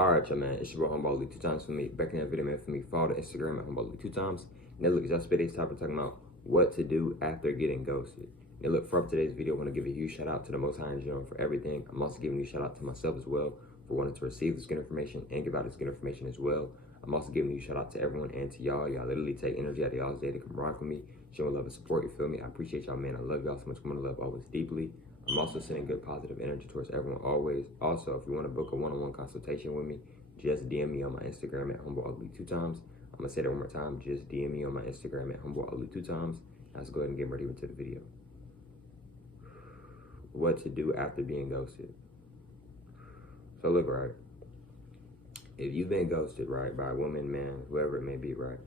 Alright, y'all, man. It's your boy Homeball League 2 times for me. Back in that video, man, for me. Follow the Instagram at Homeball League 2 times. Now, look, y'all spent today's topic talking about what to do after getting ghosted. Now, look, for today's video, I want to give a huge shout out to the Most High in general for everything. I'm also giving a shout out to myself as well for wanting to receive this good information and give out this good information as well. I'm also giving you a shout out to everyone and to y'all. Y'all literally take energy out of y'all's day to come rock with me, showing love and support. You feel me? I appreciate y'all, man. I love y'all so much. I'm gonna love always deeply. I'm also sending good positive energy towards everyone always. Also, if you want to book a one-on-one consultation with me, just DM me on my Instagram at HumbleUgly 2 times. I'm gonna say that one more time. Just DM me on my Instagram at HumbleUgly 2 times. Let's go ahead and get ready into the video. What to do after being ghosted. So look, right? If you've been ghosted, right, by a woman, man, whoever it may be, right?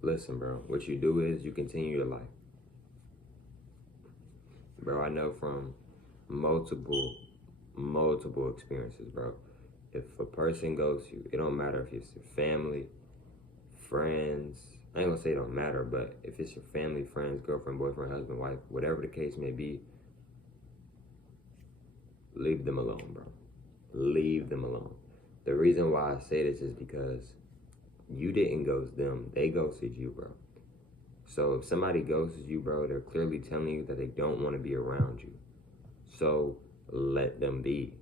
Listen, bro, what you do is you continue your life. Bro, I know from multiple experiences, bro. If a person ghosts you, it don't matter if it's your family, friends. I ain't gonna say it don't matter, but if it's your family, friends, girlfriend, boyfriend, husband, wife, whatever the case may be, leave them alone, bro. Leave them alone. The reason why I say this is because you didn't ghost them. They ghosted you, bro. So if somebody ghosts you, bro, they're clearly telling you that they don't want to be around you. So let them be.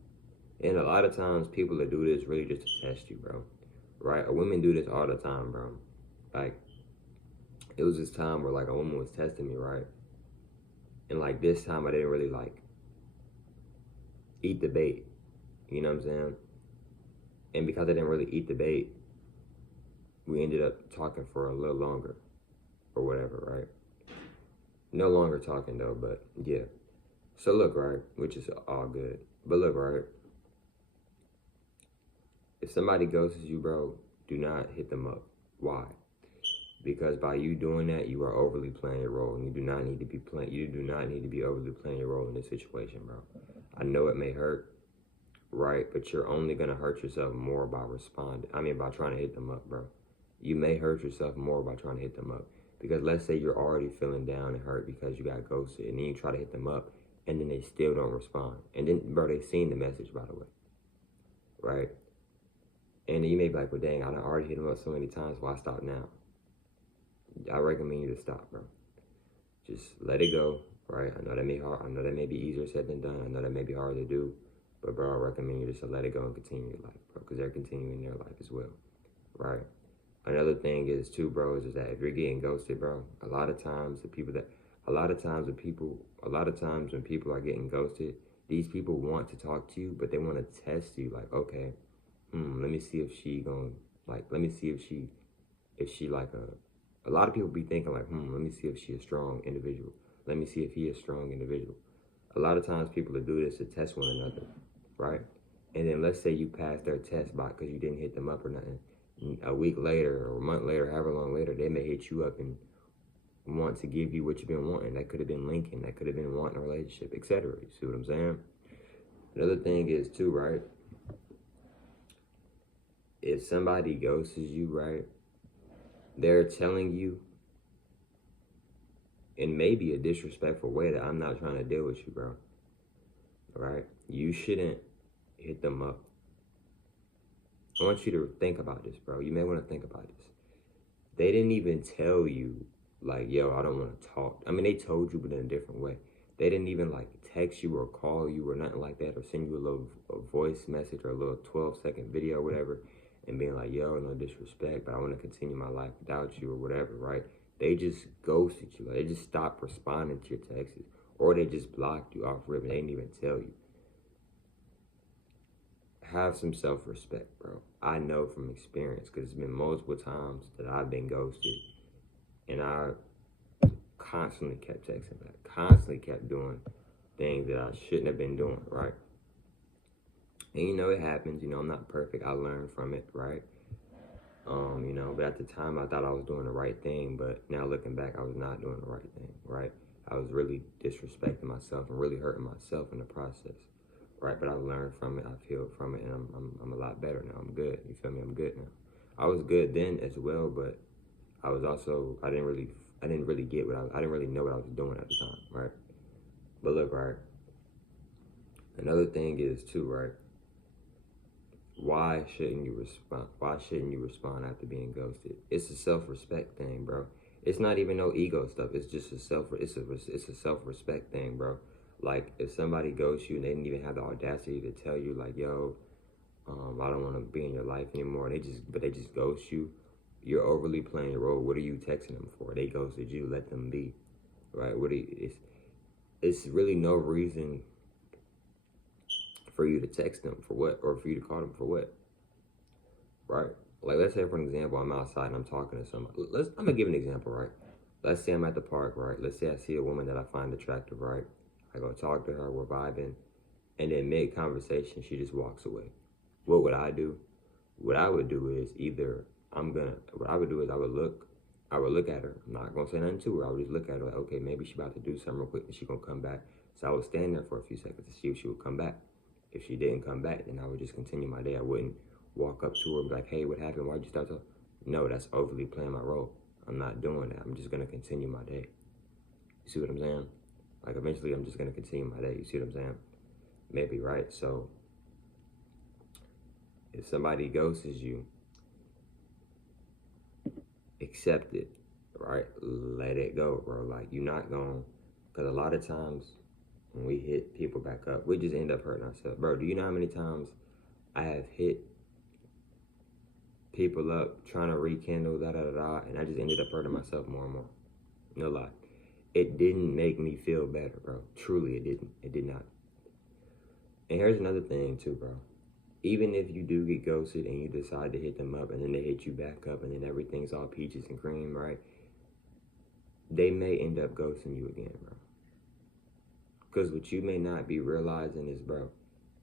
And a lot of times people that do this really just to test you, bro. Right? Women do this all the time, bro. Like, it was this time where, like, a woman was testing me, right? And, like, this time I didn't really, like, eat the bait. You know what I'm saying? And because I didn't really eat the bait, we ended up talking for a little longer. Or whatever, right? No longer talking, though, but, yeah. So, look, right? Which is all good. But look, right? If somebody ghosts you, bro, do not hit them up. Why? Because by you doing that, you are overly playing your role, and you do not need to be overly playing your role in this situation, bro. I know it may hurt, right? But you're only gonna hurt yourself more by by trying to hit them up, bro. You may hurt yourself more by trying to hit them up. Because let's say you're already feeling down and hurt because you got ghosted, and then you try to hit them up, and then they still don't respond. And then, bro, they seen the message, by the way, right? And you may be like, well, dang, I already hit him up so many times, why stop now? I recommend you to stop, bro. Just let it go, right? I know that may be easier said than done. I know that may be hard to do. But, bro, I recommend you just to let it go and continue your life, bro, because they're continuing their life as well, right? Another thing is, too, bro, is that if you're getting ghosted, bro, a lot of times when people are getting ghosted, these people want to talk to you, but they want to test you, like, okay, let me see if she a lot of people be thinking like, let me see if she a strong individual. Let me see if he is a strong individual. A lot of times people will do this to test one another, right? And then let's say you pass their test by because you didn't hit them up or nothing. A week later or a month later, however long later, they may hit you up and want to give you what you've been wanting. That could have been linking. That could have been wanting a relationship, etc. You see what I'm saying? Another thing is too, right? If somebody ghosts you, right, they're telling you in maybe a disrespectful way that I'm not trying to deal with you, bro. Right? You shouldn't hit them up. I want you to think about this, bro. You may want to think about this. They didn't even tell you, like, yo, I don't want to talk. I mean, they told you, but in a different way. They didn't even, like, text you or call you or nothing like that or send you a voice message or a little 12-second video or whatever and being like, yo, no disrespect, but I want to continue my life without you or whatever, right? They just ghosted you. Like, they just stopped responding to your texts. Or they just blocked you off rip and they didn't even tell you. Have some self-respect, bro. I know from experience because it's been multiple times that I've been ghosted and I constantly kept texting back, constantly kept doing things that I shouldn't have been doing, right? And you know, it happens, you know, I'm not perfect. I learned from it, right? You know, but at the time I thought I was doing the right thing, but now looking back, I was not doing the right thing, right? I was really disrespecting myself and really hurting myself in the process, right? But I learned from it, I've healed from it, and I'm a lot better now. I'm good, you feel me? I'm good now. I was good then as well, but I was also, I didn't really know what I was doing at the time, right? But look, right? Another thing is too, right? Why shouldn't you respond? Why shouldn't you respond after being ghosted? It's a self-respect thing, bro. It's not even no ego stuff. It's just it's a self-respect thing, bro. Like if somebody ghosts you and they didn't even have the audacity to tell you like, yo, I don't want to be in your life anymore. They just ghost you. You're overly playing your role. What are you texting them for? They ghosted you. Let them be, right? It's really no reason for you to text them for what, or for you to call them for what, right? Like let's say for an example, I'm outside and I'm talking to somebody. I'm gonna give an example, right? Let's say I'm at the park, right? Let's say I see a woman that I find attractive, right? I go talk to her, we're vibing, and then mid conversation, she just walks away. What would I do? What I would do is what I would do is I would look at her. I'm not gonna say nothing to her. I would just look at her like, okay, maybe she about to do something real quick and she gonna come back. So I would stand there for a few seconds to see if she would come back. If she didn't come back, then I would just continue my day. I wouldn't walk up to her and be like, hey, what happened? Why'd you start talking? No, that's overly playing my role. I'm not doing that. I'm just gonna continue my day. You see what I'm saying? Like eventually I'm just gonna continue my day. You see what I'm saying? Maybe, right? So if somebody ghosts you, accept it, right? Let it go, bro. Like you're not gonna, because a lot of times when we hit people back up, we just end up hurting ourselves. Bro, do you know how many times I have hit people up trying to rekindle, and I just ended up hurting myself more and more. No lie. It didn't make me feel better, bro. Truly, it didn't. It did not. And here's another thing too, bro. Even if you do get ghosted and you decide to hit them up and then they hit you back up and then everything's all peaches and cream, right? They may end up ghosting you again, bro. Because what you may not be realizing is, bro,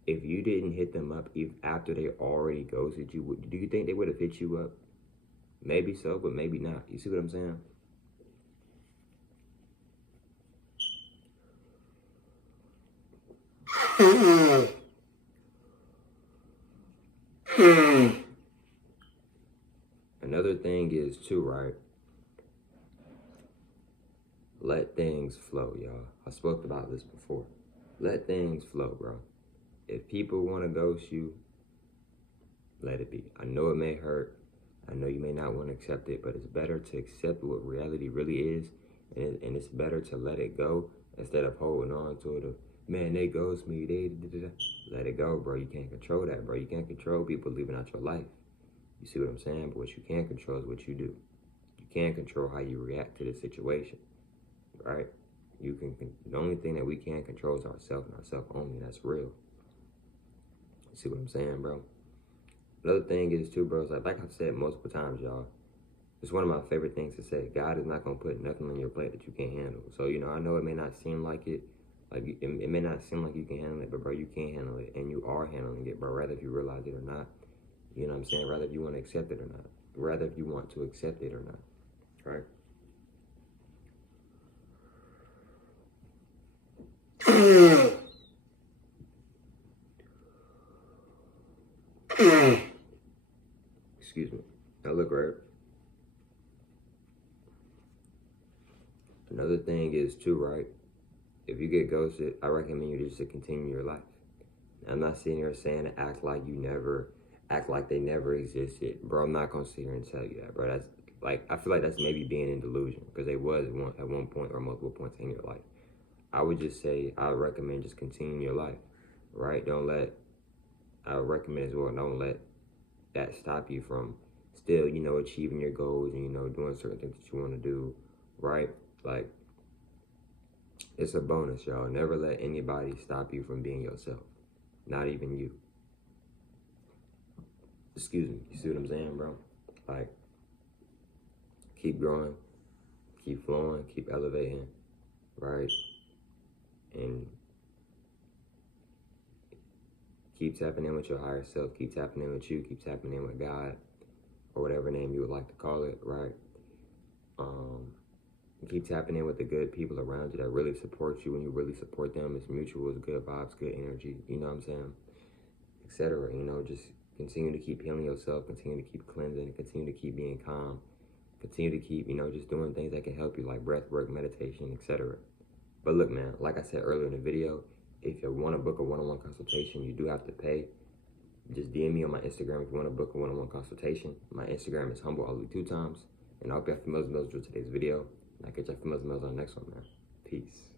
if you didn't hit them up after they already ghosted you, do you think they would have hit you up? Maybe so, but maybe not. You see what I'm saying? Another thing is too, right? Let things flow, y'all. I spoke about this before. Let things flow, bro. If people want to ghost you, let it be. I know it may hurt. I know you may not want to accept it, but it's better to accept what reality really is, and it's better to let it go instead of holding on to it. Man, they ghost me. Let it go, bro. You can't control that, bro. You can't control people leaving out your life. You see what I'm saying? But what you can control is what you do. You can't control how you react to the situation, right? The only thing that we can't control is ourselves and ourselves only. That's real. You see what I'm saying, bro? Another thing is too, bro, like I've said multiple times, y'all, it's one of my favorite things to say. God is not going to put nothing on your plate that you can't handle. So, I know it may not seem like it, it may not seem like you can handle it, but bro, you can handle it, and you are handling it, bro, rather if you realize it or not. You know what I'm saying? Rather if you want to accept it or not. Rather if you want to accept it or not, right? Excuse me. Now look, right? Another thing is too, right? If you get ghosted, I recommend you just to continue your life. I'm not sitting here saying to act like they never existed. Bro, I'm not gonna sit here and tell you that, bro. That's like, I feel like that's maybe being in delusion, because they was at one point or multiple points in your life. I would just say, I recommend just continuing your life, right? I recommend as well, don't let that stop you from still, achieving your goals and, doing certain things that you want to do, right? Like, it's a bonus, y'all. Never let anybody stop you from being yourself. Not even you. Excuse me. You see what I'm saying, bro? Like, keep growing, keep flowing, keep elevating, right? And keep tapping in with your higher self. Keep tapping in with you. Keep tapping in with God, or whatever name you would like to call it, right? Keep tapping in with the good people around you that really support you. When you really support them, it's mutual, it's good vibes, good energy, you know what I'm saying? Etc. Just continue to keep healing yourself, continue to keep cleansing, continue to keep being calm, continue to keep, just doing things that can help you, like breath work, meditation, etc. But look, man, like I said earlier in the video, If you want to book a one-on-one consultation, you do have to pay. Just DM me on my Instagram if you want to book a one-on-one consultation. My Instagram is HumbleAli2 times. And I hope you have familiar meals with today's video. And I'll catch you familiar meals on the next one, man. Peace.